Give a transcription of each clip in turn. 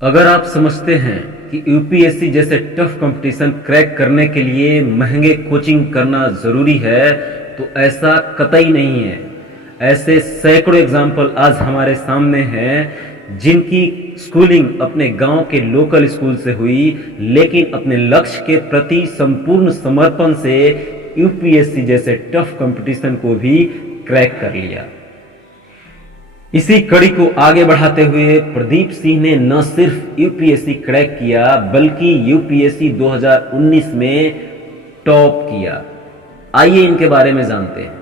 अगर आप समझते हैं कि यूपीएससी जैसे टफ कंपटीशन क्रैक करने के लिए महंगे कोचिंग करना ज़रूरी है, तो ऐसा कतई नहीं है। ऐसे सैकड़ों एग्जाम्पल आज हमारे सामने हैं जिनकी स्कूलिंग अपने गांव के लोकल स्कूल से हुई, लेकिन अपने लक्ष्य के प्रति संपूर्ण समर्पण से यूपीएससी जैसे टफ कंपटीशन को भी क्रैक कर लिया। इसी कड़ी को आगे बढ़ाते हुए प्रदीप सिंह ने न सिर्फ यूपीएससी क्रैक किया, बल्कि यूपीएससी 2019 में टॉप किया। आइए इनके बारे में जानते हैं।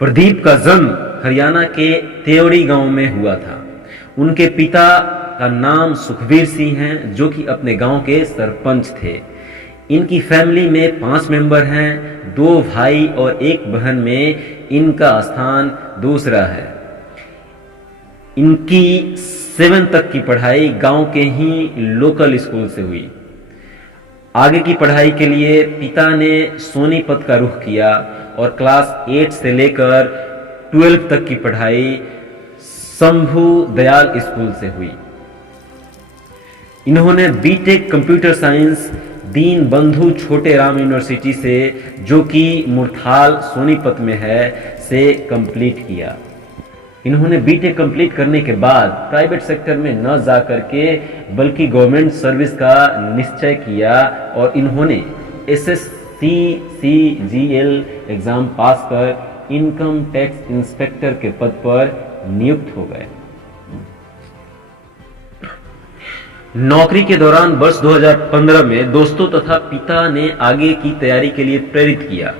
प्रदीप का जन्म हरियाणा के त्योड़ी गांव में हुआ था। उनके पिता का नाम सुखबीर सिंह है, जो कि अपने गांव के सरपंच थे। इनकी फैमिली में 5 मेंबर हैं, 2 भाई और 1 बहन में इनका स्थान दूसरा है। इनकी 7 तक की पढ़ाई गांव के ही लोकल स्कूल से हुई। आगे की पढ़ाई के लिए पिता ने सोनीपत का रुख किया और क्लास 8 से लेकर 12 तक की पढ़ाई शंभू दयाल स्कूल से हुई। इन्होंने बीटेक कंप्यूटर साइंस दीन बंधु छोटे राम यूनिवर्सिटी से, जो कि मुरथाल सोनीपत में है, से कंप्लीट किया। इन्होंने बीटेक कंप्लीट करने के बाद प्राइवेट सेक्टर में न जा करके बल्कि गवर्नमेंट सर्विस का निश्चय किया और इन्होंने एसएससी सीजीएल एग्जाम पास कर इनकम टैक्स इंस्पेक्टर के पद पर नियुक्त हो गए। नौकरी के दौरान वर्ष 2015 में दोस्तों तथा पिता ने आगे की तैयारी के लिए प्रेरित किया।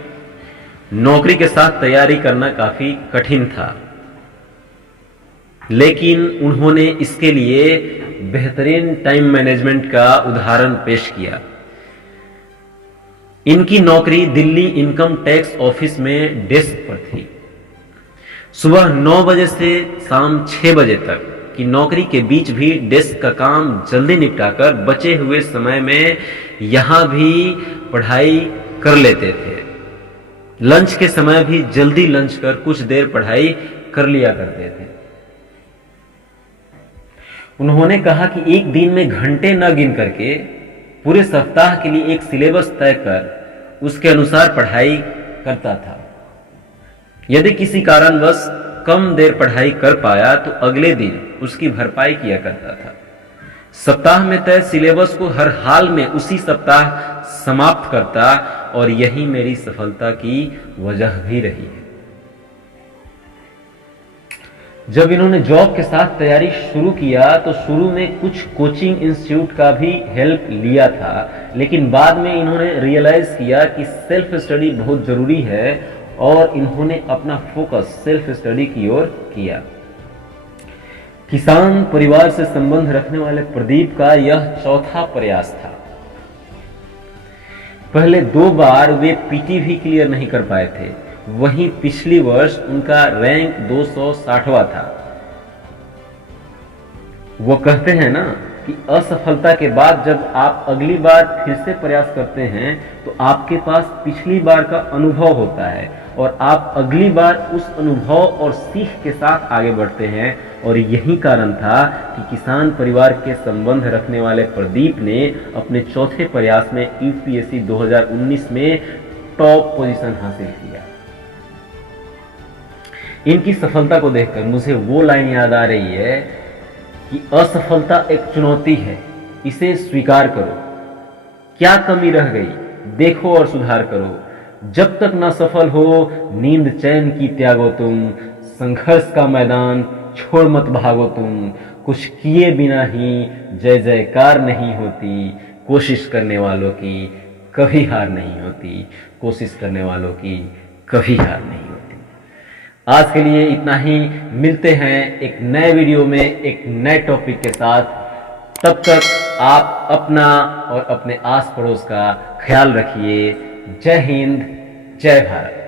नौकरी के साथ तैयारी करना काफी कठिन था, लेकिन उन्होंने इसके लिए बेहतरीन टाइम मैनेजमेंट का उदाहरण पेश किया। इनकी नौकरी दिल्ली इनकम टैक्स ऑफिस में डेस्क पर थी। सुबह 9 बजे से शाम 6 बजे तक की नौकरी के बीच भी डेस्क का काम जल्दी निपटाकर बचे हुए समय में यहां भी पढ़ाई कर लेते थे। लंच के समय भी जल्दी लंच कर कुछ देर पढ़ाई कर लिया करते थे। उन्होंने कहा कि एक दिन में घंटे न गिन करके पूरे सप्ताह के लिए एक सिलेबस तय कर उसके अनुसार पढ़ाई करता था। यदि किसी कारणवश कम देर पढ़ाई कर पाया तो अगले दिन उसकी भरपाई किया करता था। सप्ताह में तय सिलेबस को हर हाल में उसी सप्ताह समाप्त करता और यही मेरी सफलता की वजह भी रही है। जब इन्होंने जॉब के साथ तैयारी शुरू किया तो शुरू में कुछ कोचिंग इंस्टीट्यूट का भी हेल्प लिया था, लेकिन बाद में इन्होंने रियलाइज किया कि सेल्फ स्टडी बहुत जरूरी है और इन्होंने अपना फोकस सेल्फ स्टडी की ओर किया। किसान परिवार से संबंध रखने वाले प्रदीप का यह चौथा प्रयास था। पहले 2 बार वे पीटी भी क्लियर नहीं कर पाए थे। वहीं पिछली वर्ष उनका रैंक 260वां था। वो कहते हैं ना कि असफलता के बाद जब आप अगली बार फिर से प्रयास करते हैं तो आपके पास पिछली बार का अनुभव होता है और आप अगली बार उस अनुभव और सीख के साथ आगे बढ़ते हैं। और यही कारण था कि किसान परिवार के संबंध रखने वाले प्रदीप ने अपने चौथे प्रयास में यूपीएससी 2019 में टॉप पोजीशन हासिल किया। इनकी सफलता को देखकर मुझे वो लाइन याद आ रही है कि असफलता एक चुनौती है, इसे स्वीकार करो। क्या कमी रह गई देखो और सुधार करो। जब तक न सफल हो नींद चैन की त्यागो तुम, संघर्ष का मैदान छोड़ मत भागो तुम। कुछ किए बिना ही जय जयकार नहीं होती, कोशिश करने वालों की कभी हार नहीं होती, कोशिश करने वालों की कभी हार नहीं होती। आज के लिए इतना ही। मिलते हैं एक नए वीडियो में एक नए टॉपिक के साथ। तब तक आप अपना और अपने आस पड़ोस का ख्याल रखिए। जय हिंद, जय भारत।